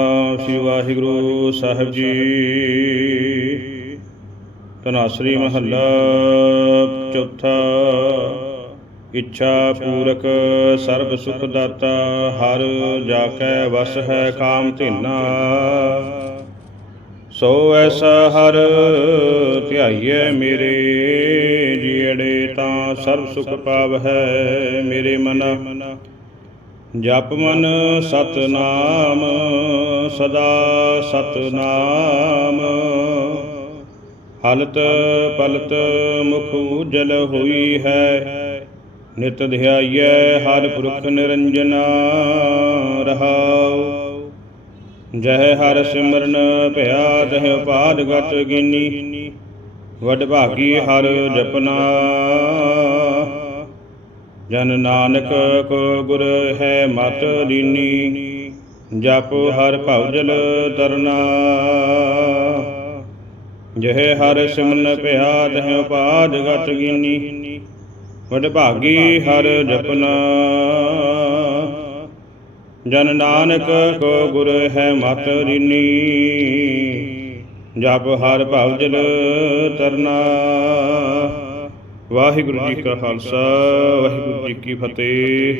ਸ੍ਰੀ ਵਾਹਿਗੁਰੂ ਸਾਹਿਬ ਜੀ। ਤਨਾਸਰੀ ਮਹੱਲਾ ਚੌਥਾ। ਇੱਛਾ ਪੂਰਕ ਸਰਬ ਸੁਖ ਦਾਤਾ, ਹਰ ਜਾ ਕੈ ਵਸ ਹੈ ਕਾਮ ਧਿਨਾ। ਸੋ ਐਸਾ ਹਰ ਧਿਆਈਐ ਮੇਰੇ ਜੀੜੇ ਤਾਂ ਸਰਬ ਸੁਖ ਪਾਵ ਹੈ ਮੇਰੇ ਮਨ। ਜਪ ਮਨ ਸਤਨਾਮ ਸਦਾ ਸਤਨਾਮ। ਹਲਤ ਪਲਤ ਮੁਖ ਉਜਲ ਹੋਈ ਹੈ। ਨਿਤ ਧਿਆਈਐ ਹਰ ਪੁਰਖ ਨਿਰੰਜਨਾ ਰਹਾਉ। ਜਹ ਹਰ ਸਿਮਰਨ ਭਇਆ ਤਹ ਉਪਾਦ ਗਤ ਗਿਨੀ। ਵਡ ਭਾਗੀ ਹਰ ਜਪਨਾ। ਜਨ ਨਾਨਕ ਕੋ ਗੁਰ ਹੈ ਮਤ ਲੀਨੀ। ਜਪ ਹਰ ਭਉਜਲ ਤਰਨਾ। ਜਹ ਹਰ ਸਿਮਨ ਪਿਆ ਤਹ ਉਪਾਦ ਗਤ ਗਿਨੀ। ਵਡ ਭਾਗੀ ਹਰ ਜਪਨਾ। ਜਨ ਨਾਨਕ ਕੋ ਗੁਰ ਹੈ ਮਤ ਰੀਨੀ। ਜਪ ਹਰ ਭਉਜਲ ਤਰਨਾ। ਵਾਹਿਗੁਰੂ ਜੀ ਕਾ ਖਾਲਸਾ, ਵਾਹਿਗੁਰੂ ਜੀ ਕੀ ਫਤਿਹ।